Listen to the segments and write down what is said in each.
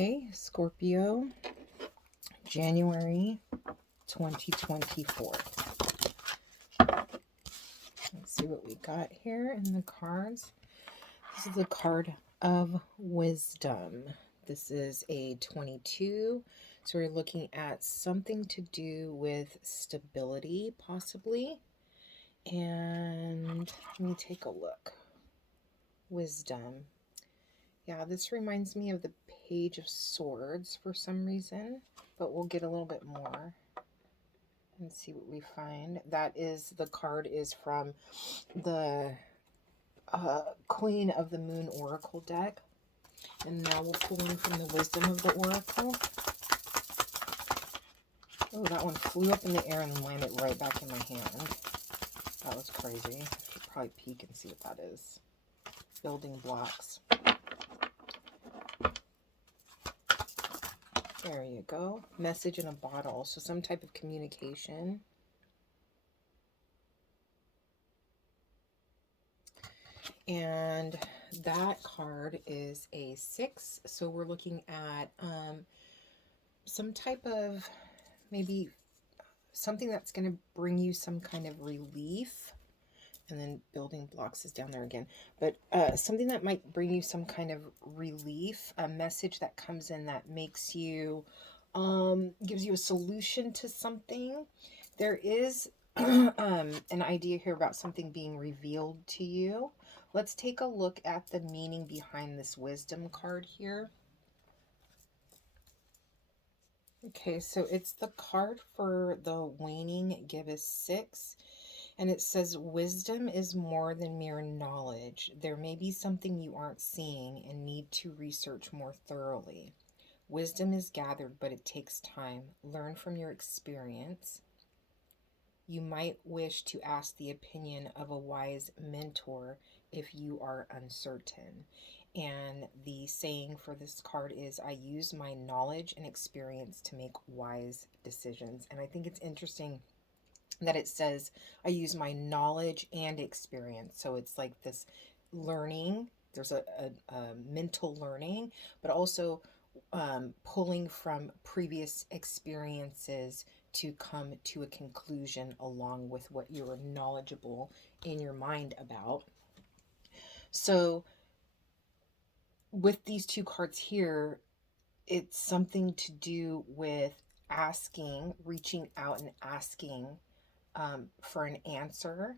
Okay, Scorpio, January 2024. Let's see what we got here in the cards. This is the card of wisdom. This is a 22. So we're looking at something to do with stability, possibly. And let me take a look. Wisdom. Yeah, this reminds me of the Page of Swords for some reason, but we'll get a little bit more and see what we find. That is, the card is from the Queen of the Moon Oracle deck. And now we'll pull in from the Wisdom of the Oracle. Oh, that one flew up in the air and landed right back in my hand. That was crazy. I should probably peek and see what that is. Building blocks. There you go. Message in a bottle. So some type of communication. And that card is a 6. So we're looking at some type of maybe something that's going to bring you some kind of relief. And then building blocks is down there again. But something that might bring you some kind of relief, a message that comes in that makes you, gives you a solution to something. There is an idea here about something being revealed to you. Let's take a look at the meaning behind this wisdom card here. Okay, so it's the card for the waning gibbous 6. And it says, wisdom is more than mere knowledge. There may be something you aren't seeing and need to research more thoroughly. Wisdom is gathered, but it takes time. Learn from your experience. You might wish to ask the opinion of a wise mentor if you are uncertain. And the saying for this card is, I use my knowledge and experience to make wise decisions. And I think it's interesting that it says, I use my knowledge and experience. So it's like this learning, there's a mental learning, but also pulling from previous experiences to come to a conclusion along with what you're knowledgeable in your mind about. So with these two cards here, it's something to do with asking, reaching out and asking for an answer,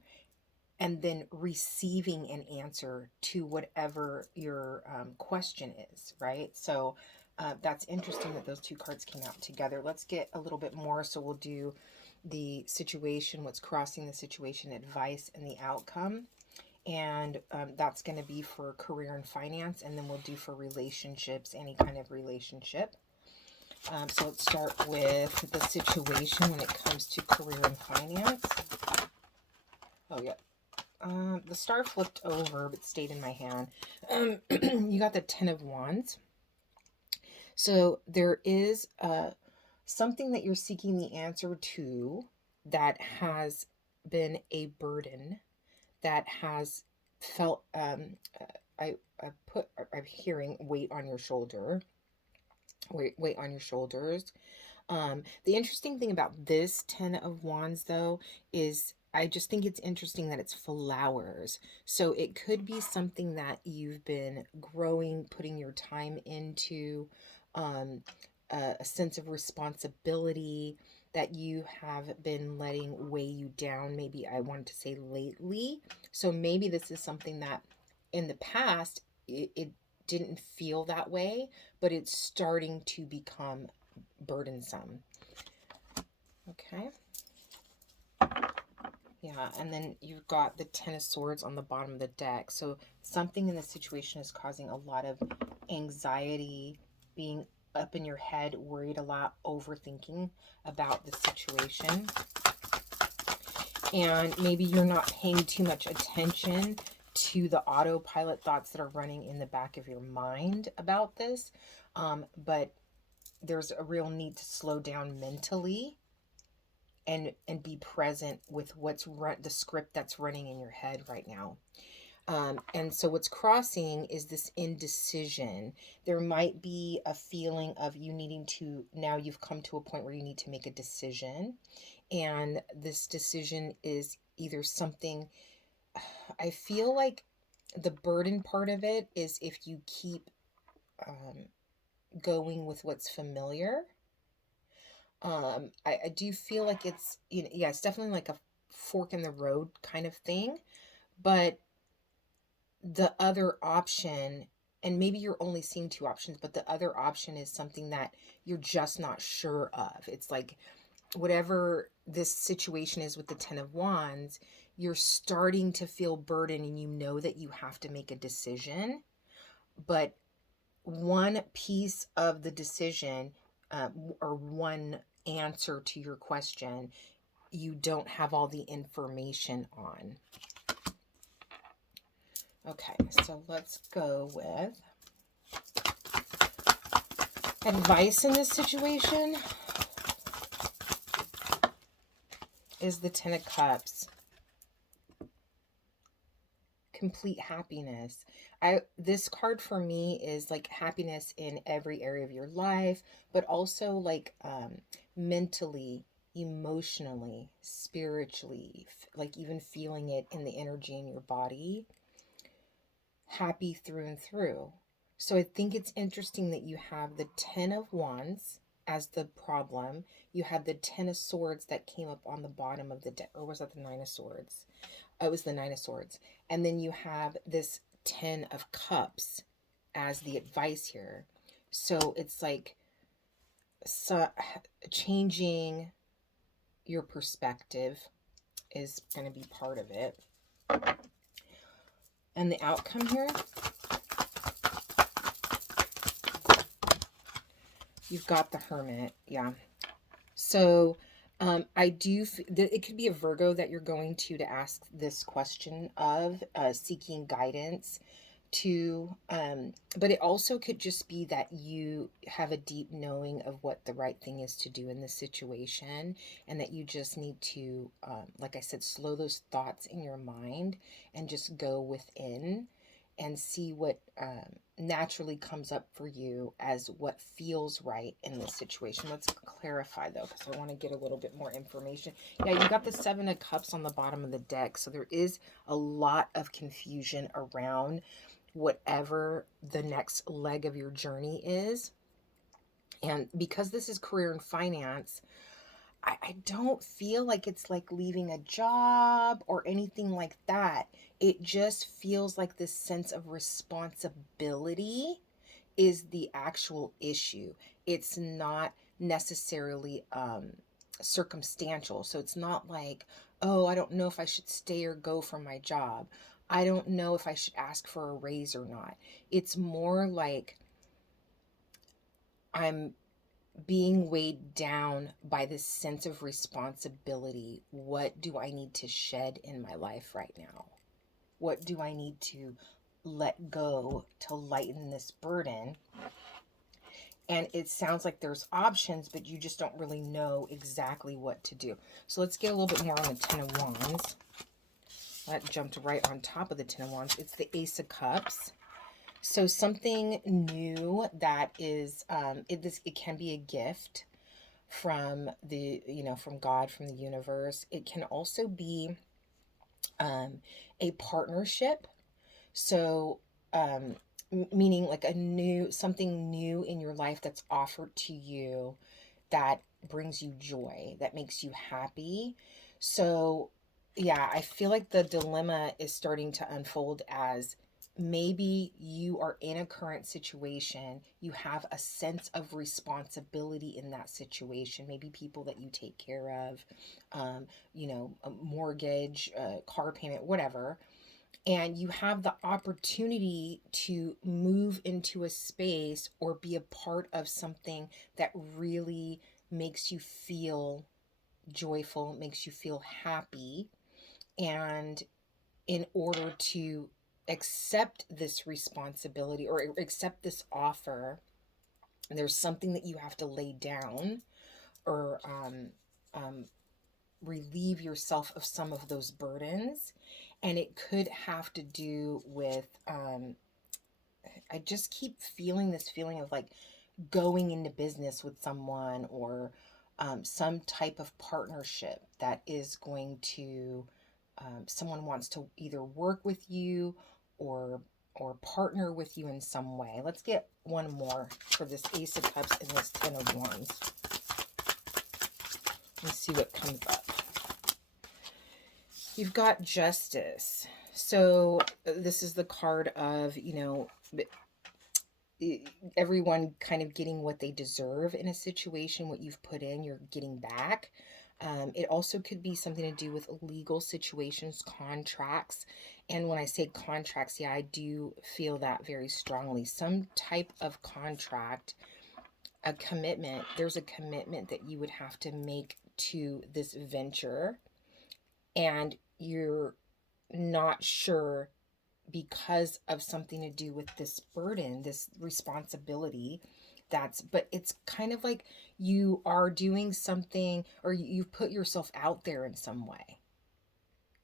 and then receiving an answer to whatever your question is, right? So that's interesting that those two cards came out together. Let's get a little bit more. So we'll do the situation, what's crossing the situation, advice, and the outcome. And that's going to be for career and finance. And then we'll do for relationships, any kind of relationship. So let's start with the situation when it comes to career and finance. Oh, yeah. The star flipped over but stayed in my hand. You got the 10 of Wands. So there is something that you're seeking the answer to that has been a burden, that has felt, I'm hearing weight on your shoulder. Weight on your shoulders. The interesting thing about this 10 of Wands, though, is I just think it's interesting that it's flowers. So it could be something that you've been growing, putting your time into, a sense of responsibility that you have been letting weigh you down. Maybe I wanted to say lately. So maybe this is something that in the past, it didn't feel that way, but it's starting to become burdensome. Okay. Yeah, and then you've got the 10 of Swords on the bottom of the deck. So something in the situation is causing a lot of anxiety, being up in your head, worried a lot, overthinking about the situation. And maybe you're not paying too much attention to the autopilot thoughts that are running in the back of your mind about this. But there's a real need to slow down mentally and be present with what's the script that's running in your head right now. And so what's crossing is this indecision. There might be a feeling of you needing to, now you've come to a point where you need to make a decision. And this decision is either something, I feel like the burden part of it is if you keep um, going with what's familiar. I do feel like it's, yeah, it's definitely like a fork in the road kind of thing. But the other option, and maybe you're only seeing two options, but the other option is something that you're just not sure of. It's like whatever this situation is with the 10 of wands, you're starting to feel burden and you know that you have to make a decision, but one piece of the decision, or one answer to your question, you don't have all the information on. Okay, so let's go with advice in this situation is the 10 of cups. Complete happiness. This card for me is like happiness in every area of your life, but also like mentally, emotionally, spiritually, like even feeling it in the energy in your body. Happy through and through. So I think it's interesting that you have the 10 of wands as the problem. You had the 10 of swords that came up on the bottom of the deck, or was that the 9 of swords? It was the 9 of swords. And then you have this 10 of cups as the advice here. So it's like, so changing your perspective is going to be part of it. And the outcome here, you've got the Hermit. Yeah. So I do, it could be a Virgo that you're going to ask this question of, seeking guidance to, but it also could just be that you have a deep knowing of what the right thing is to do in this situation, and that you just need to, like I said, slow those thoughts in your mind and just go within and see what naturally comes up for you as what feels right in this situation. Let's clarify though, because I want to get a little bit more information. Yeah, you got the 7 of cups on the bottom of the deck, so there is a lot of confusion around whatever the next leg of your journey is. And because this is career and finance, I don't feel like it's like leaving a job or anything like that. It just feels like this sense of responsibility is the actual issue. It's not necessarily circumstantial. So it's not like, oh, I don't know if I should stay or go from my job. I don't know if I should ask for a raise or not. It's more like I'm being weighed down by this sense of responsibility. What do I need to shed in my life right now? What do I need to let go to lighten this burden? And it sounds like there's options, but you just don't really know exactly what to do. So let's get a little bit more on the 10 of wands. That jumped right on top of the 10 of wands. It's the Ace of Cups. So something new that is, it can be a gift from the, from God, from the universe. It can also be a partnership. So, meaning like something new in your life that's offered to you that brings you joy, that makes you happy. So, yeah, I feel like the dilemma is starting to unfold as maybe you are in a current situation, you have a sense of responsibility in that situation, maybe people that you take care of, a mortgage, car payment, whatever, and you have the opportunity to move into a space or be a part of something that really makes you feel joyful, makes you feel happy. And in order to accept this responsibility or accept this offer, there's something that you have to lay down, or um, relieve yourself of some of those burdens. And it could have to do with, I just keep feeling this feeling of like going into business with someone, or some type of partnership that is going to, someone wants to either work with you or partner with you in some way. Let's get one more for this Ace of Cups and this Ten of Wands. Let's see what comes up. You've got Justice. So this is the card of, everyone kind of getting what they deserve in a situation. What you've put in, you're getting back. It also could be something to do with legal situations, contracts. And when I say contracts, yeah, I do feel that very strongly. Some type of contract, a commitment. There's a commitment that you would have to make to this venture, and you're not sure because of something to do with this burden, this responsibility. But it's kind of like you are doing something, or you've put yourself out there in some way.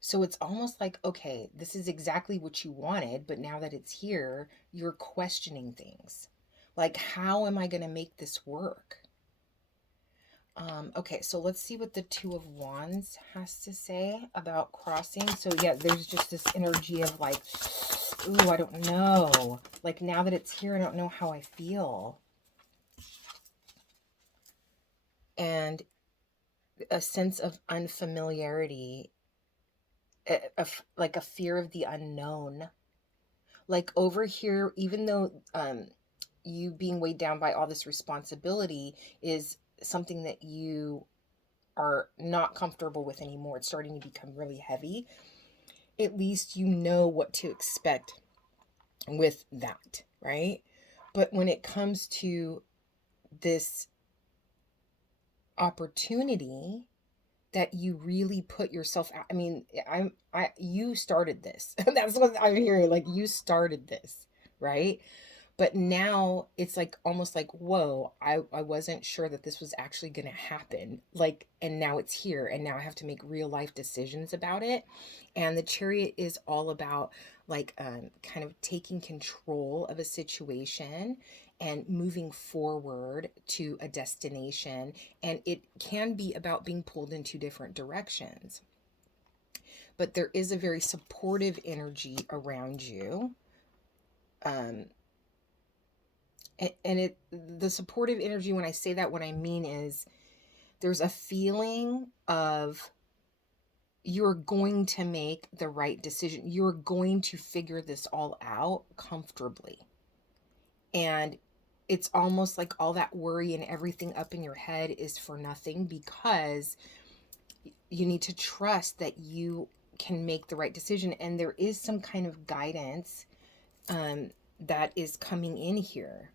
So it's almost like, okay, this is exactly what you wanted, but now that it's here, you're questioning things. Like, how am I going to make this work? Okay, so let's see what the Two of Wands has to say about crossing. So yeah, there's just this energy of like, ooh, I don't know. Like, now that it's here, I don't know how I feel. And a sense of unfamiliarity, like a fear of the unknown. Like over here, even though you being weighed down by all this responsibility is something that you are not comfortable with anymore, it's starting to become really heavy. At least you know what to expect with that, right? But when it comes to this opportunity that you really put yourself out, I mean, you started this. That's what I'm hearing. Like, you started this, right? But now it's like almost like, whoa, I wasn't sure that this was actually going to happen. Like, and now it's here, and now I have to make real life decisions about it. And the Chariot is all about like kind of taking control of a situation and moving forward to a destination. And it can be about being pulled in two different directions. But there is a very supportive energy around you. And the supportive energy, when I say that, what I mean is there's a feeling of you're going to make the right decision. You're going to figure this all out comfortably. And it's almost like all that worry and everything up in your head is for nothing, because you need to trust that you can make the right decision. And there is some kind of guidance that is coming in here.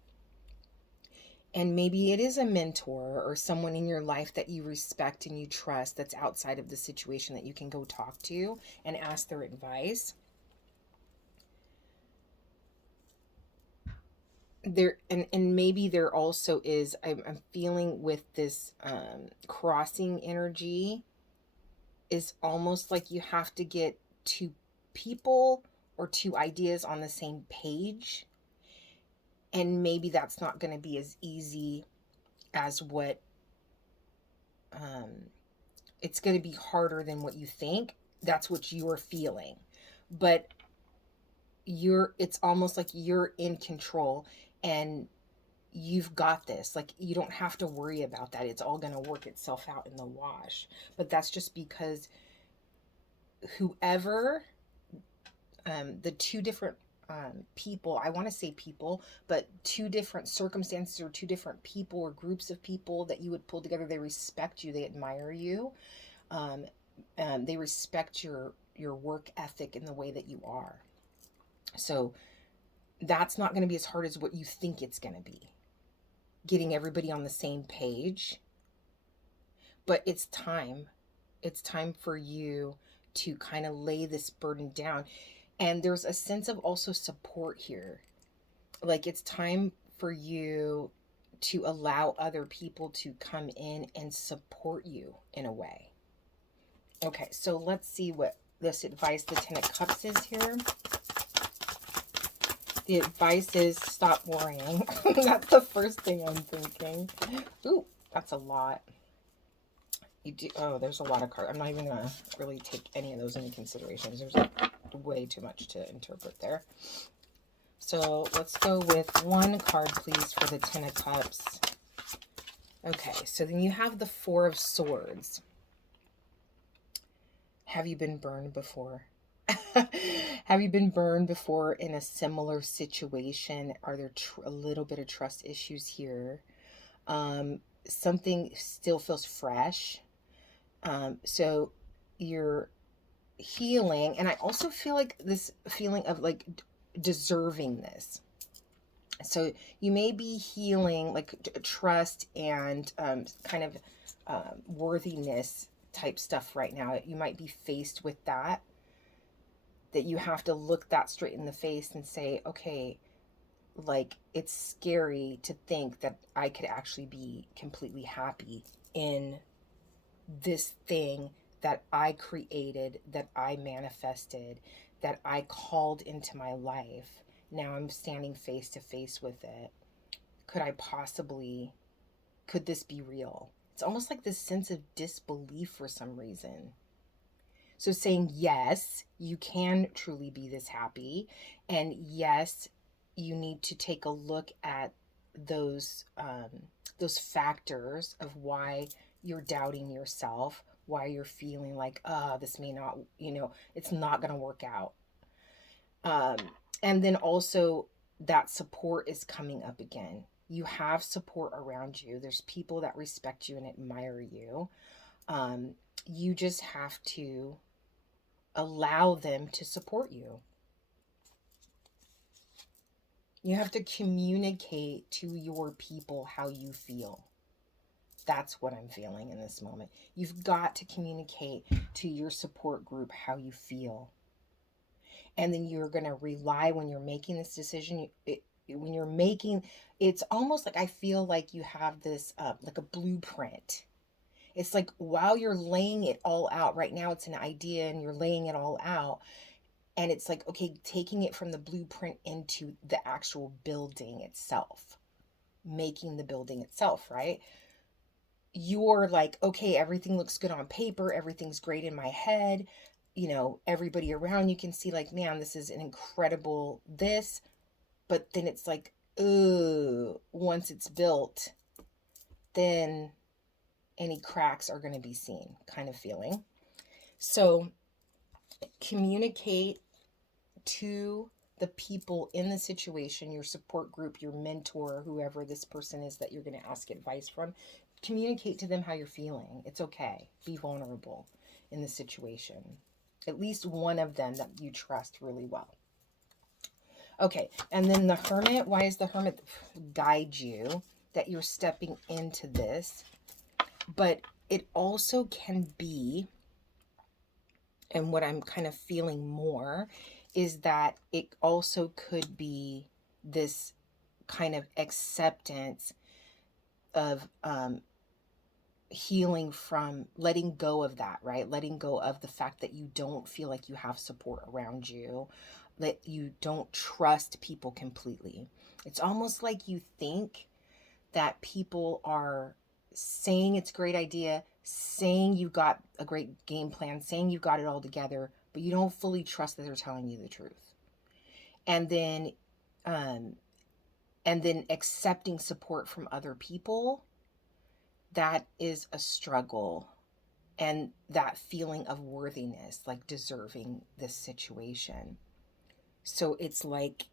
And maybe it is a mentor or someone in your life that you respect and you trust, that's outside of the situation, that you can go talk to and ask their advice. There and maybe there also is, I'm feeling with this crossing energy, is almost like you have to get two people or two ideas on the same page. And maybe that's not going to be as easy as what it's going to be harder than what you think. That's what you're feeling. But it's almost like you're in control and you've got this. Like, you don't have to worry about that. It's all going to work itself out in the wash. But that's just because whoever, the two different people, I want to say people, but two different circumstances or two different people or groups of people that you would pull together, they respect you, they admire you, they respect your work ethic and the way that you are. So that's not going to be as hard as what you think it's going to be, getting everybody on the same page. But it's time for you to kind of lay this burden down. And there's a sense of also support here. Like, it's time for you to allow other people to come in and support you in a way. Okay, so let's see what this advice the Ten of Cups is here. The advice is stop worrying. That's the first thing I'm thinking. Ooh, that's a lot. You do, oh, there's a lot of cards. I'm not even going to really take any of those into consideration. There's way too much to interpret there. So let's go with one card, please, for the Ten of Cups. Okay, so then you have the Four of Swords. Have you been burned before? Have you been burned before in a similar situation? Are there a little bit of trust issues here? Something still feels fresh. So you're healing. And I also feel like this feeling of like deserving this. So you may be healing like trust and kind of worthiness type stuff right now. You might be faced with that you have to look that straight in the face and say, okay, like it's scary to think that I could actually be completely happy in this thing that I created, that I manifested, that I called into my life. Now I'm standing face to face with it. Could this be real? It's almost like this sense of disbelief for some reason. So saying, yes, you can truly be this happy. And yes, you need to take a look at those factors of why you're doubting yourself, why you're feeling like, this may not, it's not going to work out. And then also that support is coming up again. You have support around you. There's people that respect you and admire you. You just have to allow them to support you. You have to communicate to your people how you feel. That's what I'm feeling in this moment. You've got to communicate to your support group how you feel. And then you're going to rely when you're making this decision. It's almost like I feel like you have this, like a blueprint. It's like while you're laying it all out, right now it's an idea and you're laying it all out. And it's like, okay, taking it from the blueprint into the actual building itself, making the building itself, right? You're like, okay, everything looks good on paper. Everything's great in my head. Everybody around you can see like, man, this is an incredible this. But then it's like, once it's built, then any cracks are going to be seen kind of feeling. So communicate to the people in the situation, your support group, your mentor, whoever this person is that you're going to ask advice from. Communicate to them how you're feeling. It's okay. Be vulnerable in the situation. At least one of them that you trust really well. Okay, and then the Hermit. Why is the Hermit guide you that you're stepping into this? But it also can be, and what I'm kind of feeling more, is that it also could be this kind of acceptance of healing from letting go of that, right? Letting go of the fact that you don't feel like you have support around you, that you don't trust people completely. It's almost like you think that people are saying it's a great idea, saying you've got a great game plan, saying you've got it all together, but you don't fully trust that they're telling you the truth. And then accepting support from other people, that is a struggle. And that feeling of worthiness, like deserving this situation. So it's like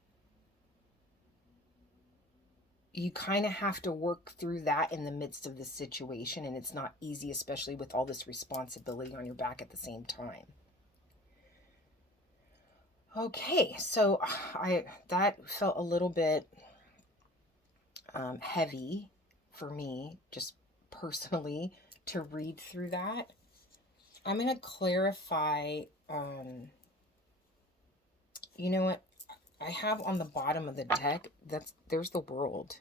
you kind of have to work through that in the midst of the situation, and it's not easy, especially with all this responsibility on your back at the same time. Okay, so that felt a little bit heavy for me, just personally, to read through that. I'm going to clarify, you know what? I have on the bottom of the deck, there's the World.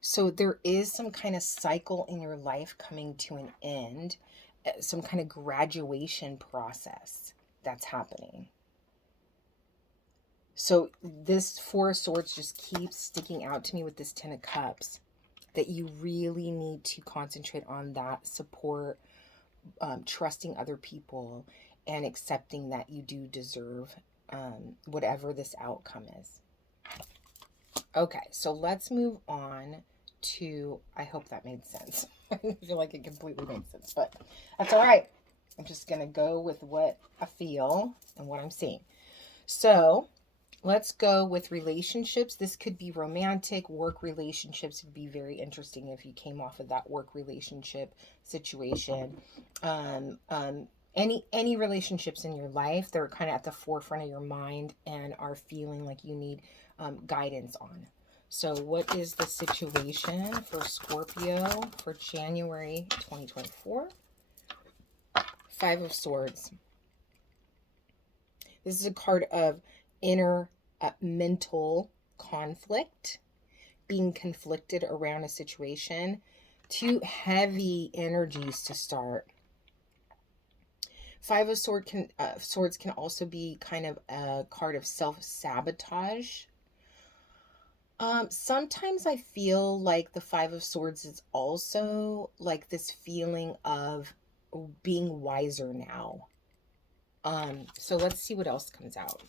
So there is some kind of cycle in your life coming to an end. some kind of graduation process that's happening. So this Four of Swords just keeps sticking out to me with this Ten of Cups, that you really need to concentrate on that support, trusting other people, and accepting that you do deserve whatever this outcome is. Okay, so let's move on to, I hope that made sense. I feel like it completely made sense, but that's all right. I'm just going to go with what I feel and what I'm seeing. So let's go with relationships. This could be romantic. Work relationships would be very interesting if you came off of that work relationship situation. Any relationships in your life, they're kind of at the forefront of your mind and are feeling like you need guidance on. So what is the situation for Scorpio for January 2024? Five of Swords. This is a card of inner mental conflict, being conflicted around a situation. Two heavy energies to start. Five of Swords can also be kind of a card of self-sabotage. Sometimes I feel like the Five of Swords is also like this feeling of being wiser now. So let's see what else comes out.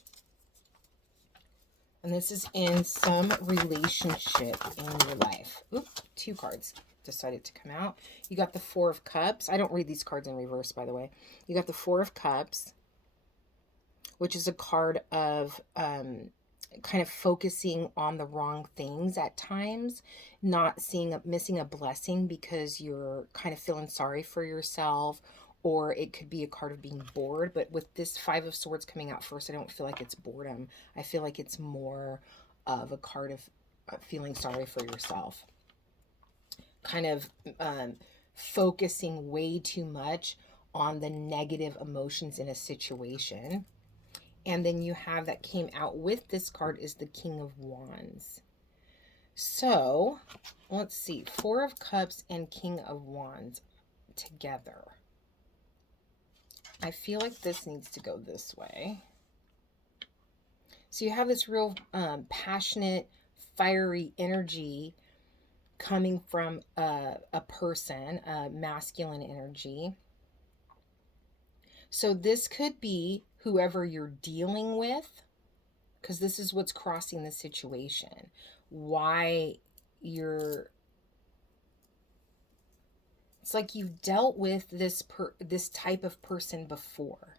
And this is in some relationship in your life. Oop, two cards decided to come out. You got the Four of Cups. I don't read these cards in reverse, by the way. You got the Four of Cups, which is a card of kind of focusing on the wrong things at times, not missing a blessing because you're kind of feeling sorry for yourself, or it could be a card of being bored. But with this Five of Swords coming out first, I don't feel like it's boredom. I feel like it's more of a card of feeling sorry for yourself. Kind of focusing way too much on the negative emotions in a situation. And then you have that came out with this card is the King of Wands. So let's see, Four of Cups and King of Wands together. I feel like this needs to go this way. So you have this real passionate, fiery energy coming from a person, a masculine energy. So this could be whoever you're dealing with, because this is what's crossing the situation. Why you're... It's like you've dealt with this type of person before.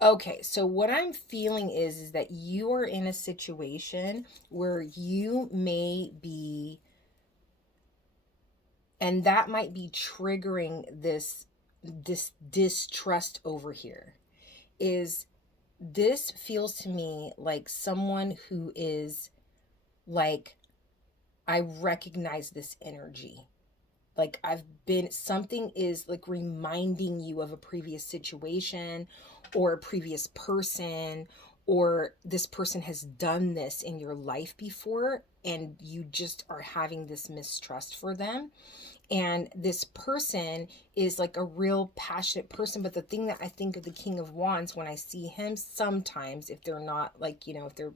Okay, so what I'm feeling is that you are in a situation where you may be, and that might be triggering this distrust over here. Is this feels to me like someone who is like, I recognize this energy. Like something is like reminding you of a previous situation or a previous person, or this person has done this in your life before and you just are having this mistrust for them. And this person is like a real passionate person. But the thing that I think of the King of Wands when I see him, sometimes if they're not like, if they're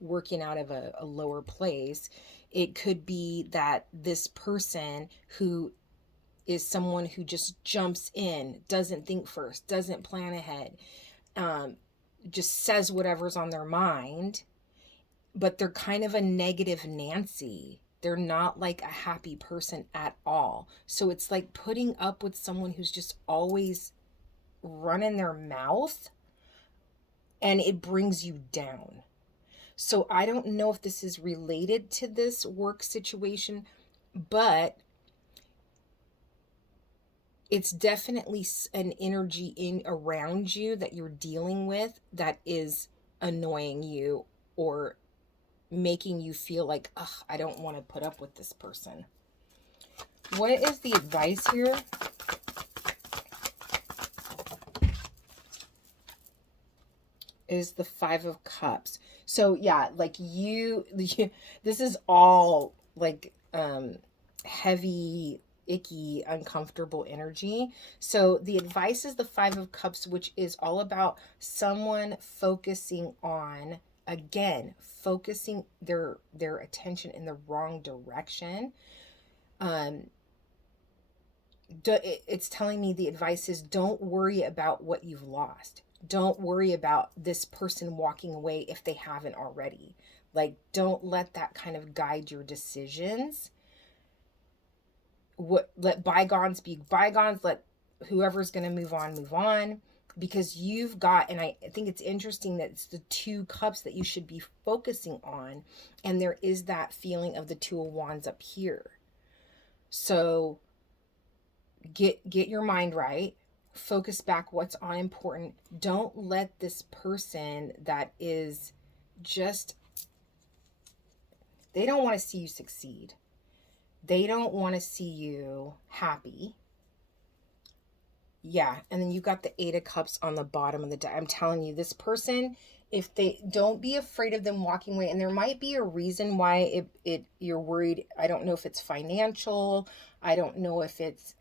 working out of a lower place, it could be that this person who is someone who just jumps in, doesn't think first, doesn't plan ahead, just says whatever's on their mind, but they're kind of a negative Nancy. They're not like a happy person at all. So it's like putting up with someone who's just always running their mouth, and it brings you down. So I don't know if this is related to this work situation, but it's definitely an energy in around you that you're dealing with that is annoying you or making you feel like, ugh, I don't want to put up with this person. What is the advice here? Is the Five of Cups. So yeah, like this is all like heavy icky, uncomfortable energy. So the advice is the Five of Cups, which is all about someone focusing on, again, focusing their attention in the wrong direction. um it's telling me the advice is don't worry about what you've lost. Don't worry about this person walking away if they haven't already. Like, don't let that kind of guide your decisions. Let bygones be bygones. Let whoever's going to move on, because you've got, and I think it's interesting that it's the Two Cups that you should be focusing on, and there is that feeling of the Two of Wands up here. So get your mind right, focus back what's on important. Don't let this person that is just, they don't want to see you succeed, they don't want to see you happy. Yeah, and then you've got the Eight of Cups on the bottom of the deck. I'm telling you, this person, if they don't, be afraid of them walking away, and there might be a reason why you're worried. I don't know if it's financial. I don't know if it's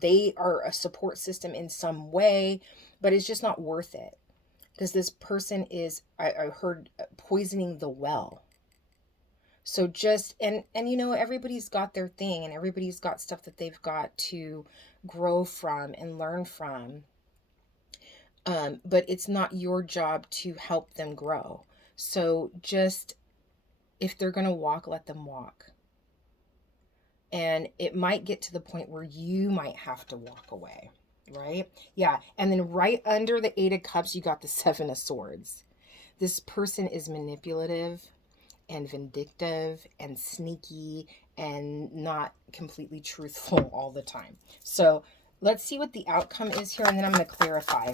they are a support system in some way, but it's just not worth it, because this person is, I heard, poisoning the well. So just, and you know, everybody's got their thing, and everybody's got stuff that they've got to grow from and learn from. But it's not your job to help them grow. So just, if they're going to walk, let them walk. And it might get to the point where you might have to walk away, right? Yeah. And then right under the Eight of Cups, you got the Seven of Swords. This person is manipulative and vindictive and sneaky and not completely truthful all the time. So let's see what the outcome is here, and then I'm going to clarify.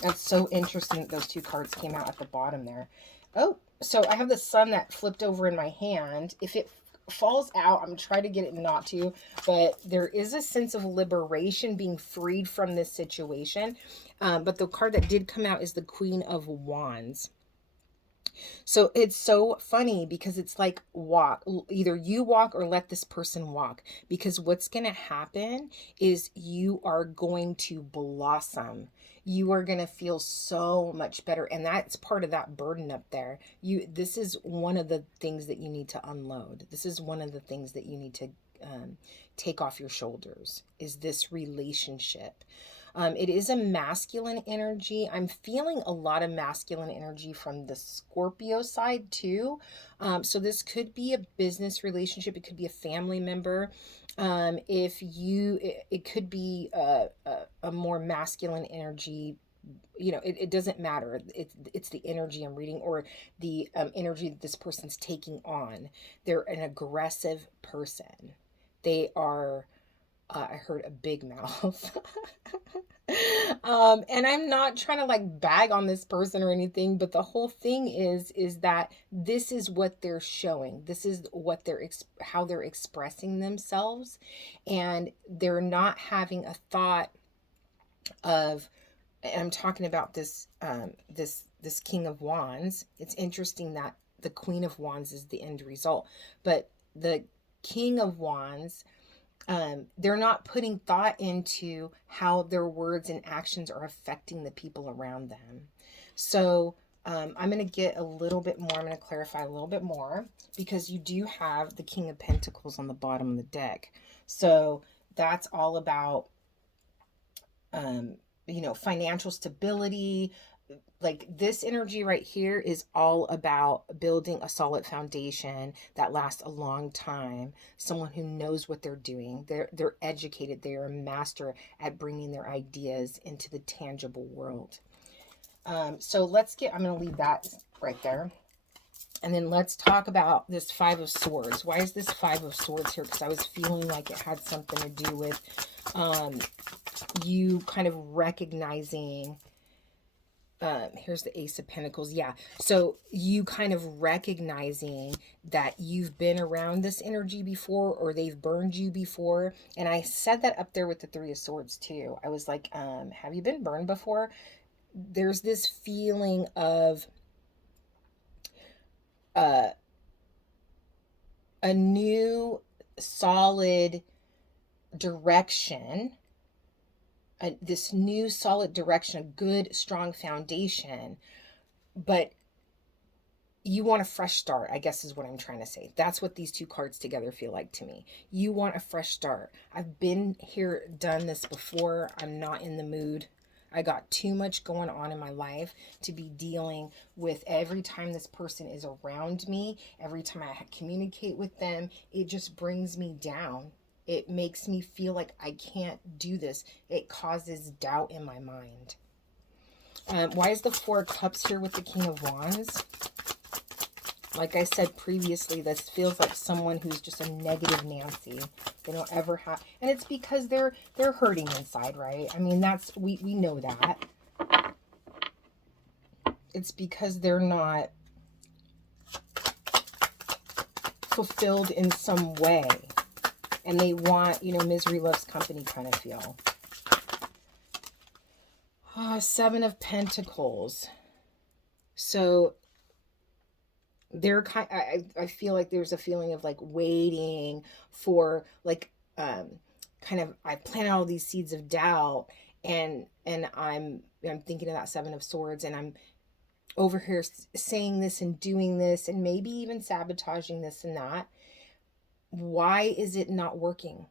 That's so interesting that those two cards came out at the bottom there. Oh, so I have the Sun that flipped over in my hand. If it falls out, I'm trying to get it not to, but there is a sense of liberation, being freed from this situation. But the card that did come out is the Queen of Wands. So it's so funny, because it's like, walk, either you walk or let this person walk, because what's going to happen is you are going to blossom. You are going to feel so much better. And that's part of that burden up there. This is one of the things that you need to unload. This is one of the things that you need to take off your shoulders, is this relationship. It is a masculine energy. I'm feeling a lot of masculine energy from the Scorpio side too. So this could be a business relationship. It could be a family member. It could be a more masculine energy. You know, it doesn't matter. It's the energy I'm reading, or the energy that this person's taking on. They're an aggressive person. They are, I heard a big mouth. And I'm not trying to like bag on this person or anything, but the whole thing is that this is what they're showing. This is what how they're expressing themselves, and they're not having a thought of, and I'm talking about this this King of Wands. It's interesting that the Queen of Wands is the end result, but the King of Wands, they're not putting thought into how their words and actions are affecting the people around them. So I'm going to get a little bit more. I'm going to clarify a little bit more, because you do have the King of Pentacles on the bottom of the deck. So that's all about, you know, financial stability. Like, this energy right here is all about building a solid foundation that lasts a long time. Someone who knows what they're doing. They're educated. They are a master at bringing their ideas into the tangible world. So I'm going to leave that right there. And then let's talk about this Five of Swords. Why is this Five of Swords here? Because I was feeling like it had something to do with you kind of recognizing, here's the Ace of Pentacles. Yeah. So you kind of recognizing that you've been around this energy before, or they've burned you before. And I said that up there with the Three of Swords too. I was like, have you been burned before? There's this feeling of a new solid direction, this new solid direction, a good, strong foundation, but you want a fresh start, I guess is what I'm trying to say. That's what these two cards together feel like to me. You want a fresh start. I've been here, done this before. I'm not in the mood. I got too much going on in my life to be dealing with every time this person is around me, every time I communicate with them, it just brings me down. It makes me feel like I can't do this. It causes doubt in my mind. Why is the Four of Cups here with the King of Wands? Like I said previously, this feels like someone who's just a negative Nancy. They don't ever have, and it's because they're hurting inside, right? I mean, that's we know that. It's because they're not fulfilled in some way, and they want, you know, misery loves company kind of feel. Seven of Pentacles. So they're I feel like there's a feeling of like waiting for like kind of, I planted all these seeds of doubt, and I'm thinking of that Seven of Swords, and I'm over here saying this and doing this and maybe even sabotaging this and that. Why is it not working?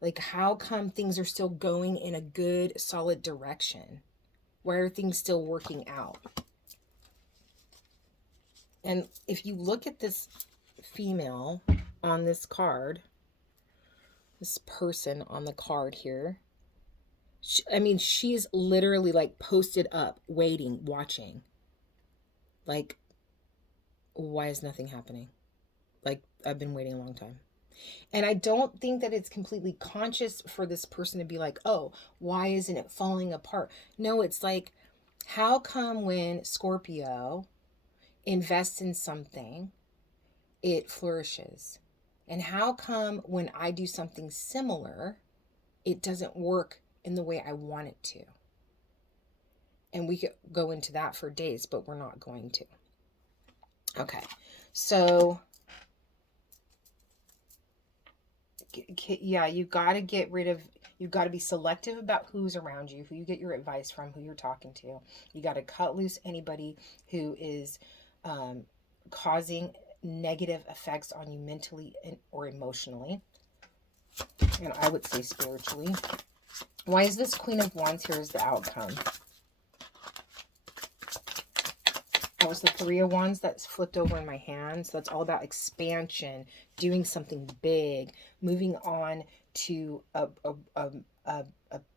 Like, how come things are still going in a good solid direction? Why are things still working out? And if you look at this female on this card, this person on the card here, I mean, she's literally like posted up, waiting, watching. Like, why is nothing happening? Like, I've been waiting a long time. And I don't think that it's completely conscious for this person to be like, oh, why isn't it falling apart? No, it's like, how come when Scorpio invests in something, it flourishes? And how come when I do something similar, it doesn't work in the way I want it to? And we could go into that for days, but we're not going to. Okay, so yeah, you got to get rid of, you got to be selective about who's around you, who you get your advice from, who you're talking to. You got to cut loose anybody who is causing negative effects on you mentally or emotionally. And I would say spiritually. Why is this Queen of Wands here as the outcome? That was the Three of Wands that's flipped over in my hand. So that's all about expansion, doing something big, moving on to a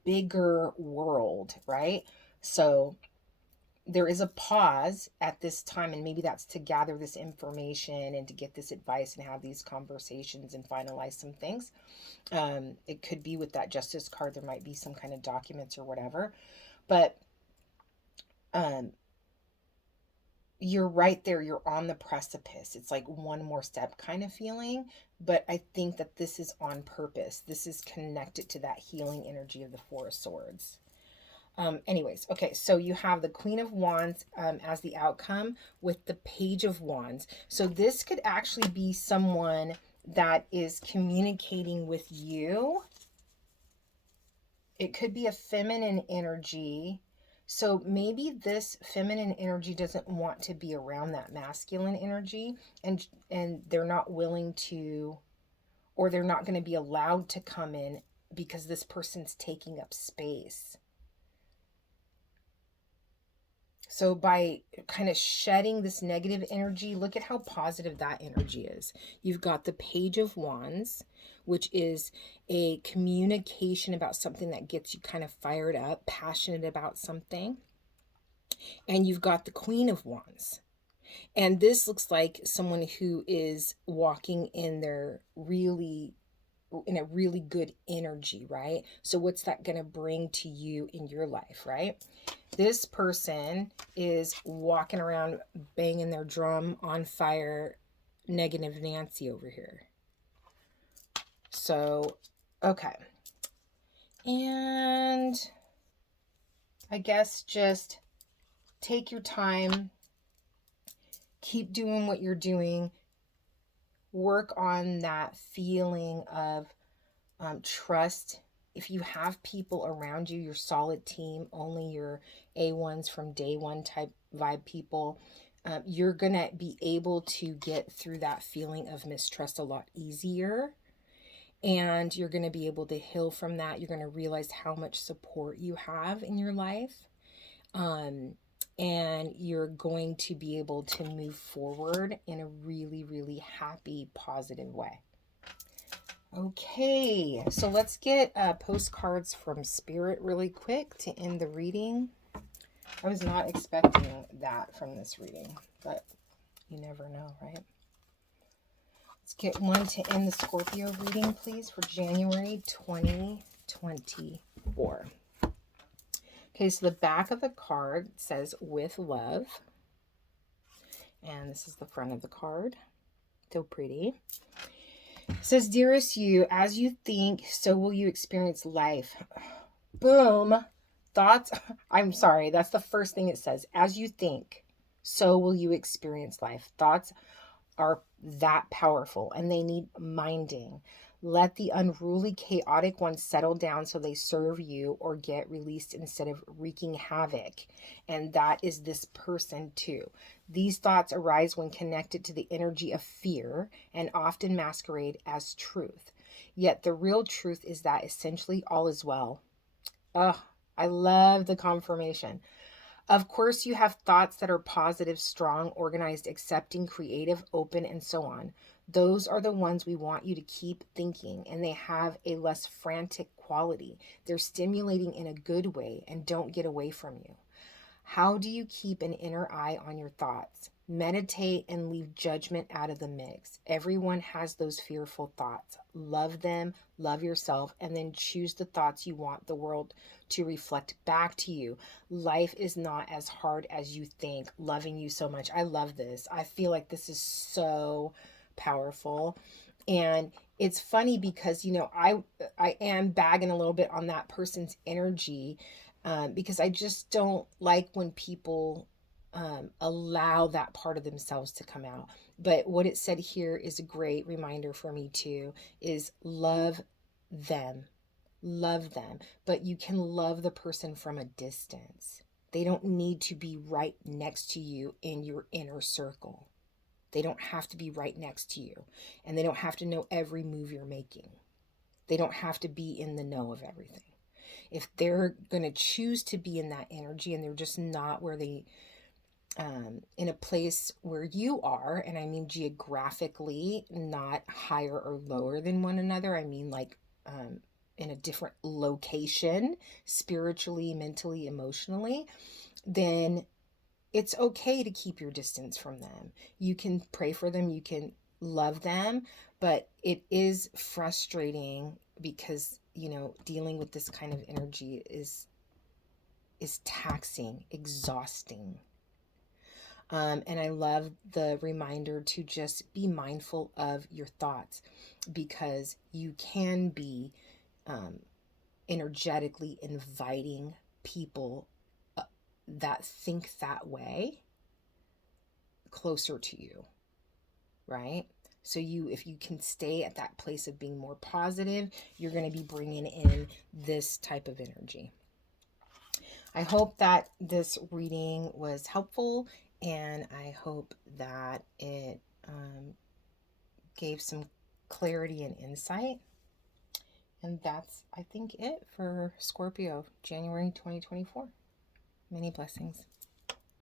bigger world, right? So there is a pause at this time, and maybe that's to gather this information and to get this advice and have these conversations and finalize some things. It could be with that Justice card, there might be some kind of documents or whatever, but you're right there. You're on the precipice. It's like one more step kind of feeling, but I think that this is on purpose. This is connected to that healing energy of the Four of Swords. Anyways, okay, so you have the Queen of Wands as the outcome with the Page of Wands. So this could actually be someone that is communicating with you. It could be a feminine energy. So maybe this feminine energy doesn't want to be around that masculine energy, and they're not willing to, or they're not going to be allowed to come in because this person's taking up space. So by kind of shedding this negative energy, look at how positive that energy is. You've got the Page of Wands, which is a communication about something that gets you kind of fired up, passionate about something. And you've got the Queen of Wands. And this looks like someone who is walking in a really good energy, right? So what's that going to bring to you in your life, right? This person is walking around banging their drum on fire, negative Nancy over here. So, okay. And I guess just take your time, keep doing what you're doing, work on that feeling of trust. If you have people around you, your solid team, only your A1s from day one type vibe people, you're going to be able to get through that feeling of mistrust a lot easier. And you're going to be able to heal from that. You're going to realize how much support you have in your life. Um, and you're going to be able to move forward in a really, really happy, positive way. Okay, so let's get postcards from Spirit really quick to end the reading. I was not expecting that from this reading, but you never know, right? Let's get one to end the Scorpio reading, please, for January 2024. Okay, so the back of the card says, with love. And this is the front of the card. So pretty. It says, dearest you, as you think, so will you experience life. Boom. Thoughts. I'm sorry. That's the first thing it says. As you think, so will you experience life. Thoughts are that powerful and they need minding. Let the unruly, chaotic ones settle down so they serve you or get released instead of wreaking havoc. And that is this person too. These thoughts arise when connected to the energy of fear and often masquerade as truth. Yet the real truth is that essentially all is well. Oh, I love the confirmation. Of course, you have thoughts that are positive, strong, organized, accepting, creative, open, and so on. Those are the ones we want you to keep thinking, and they have a less frantic quality. They're stimulating in a good way and don't get away from you. How do you keep an inner eye on your thoughts? Meditate and leave judgment out of the mix. Everyone has those fearful thoughts. Love them, love yourself, and then choose the thoughts you want the world to reflect back to you. Life is not as hard as you think. Loving you so much. I love this. I feel like this is so powerful. And it's funny because, I am bagging a little bit on that person's energy, because I just don't like when people allow that part of themselves to come out. But what it said here is a great reminder for me too, is love them. Love them. But you can love the person from a distance. They don't need to be right next to you in your inner circle. They don't have to be right next to you. And they don't have to know every move you're making. They don't have to be in the know of everything. If they're going to choose to be in that energy and they're just not where they, in a place where you are, and I mean geographically, not higher or lower than one another, I mean like in a different location, spiritually, mentally, emotionally, then it's okay to keep your distance from them. You can pray for them, you can love them, but it is frustrating because, dealing with this kind of energy is taxing, exhausting. And I love the reminder to just be mindful of your thoughts, because you can be energetically inviting people that think that way closer to you, right? So if you can stay at that place of being more positive, you're going to be bringing in this type of energy. I hope that this reading was helpful, and I hope that it gave some clarity and insight. And that's, I think, it for Scorpio, January 2024. Many blessings.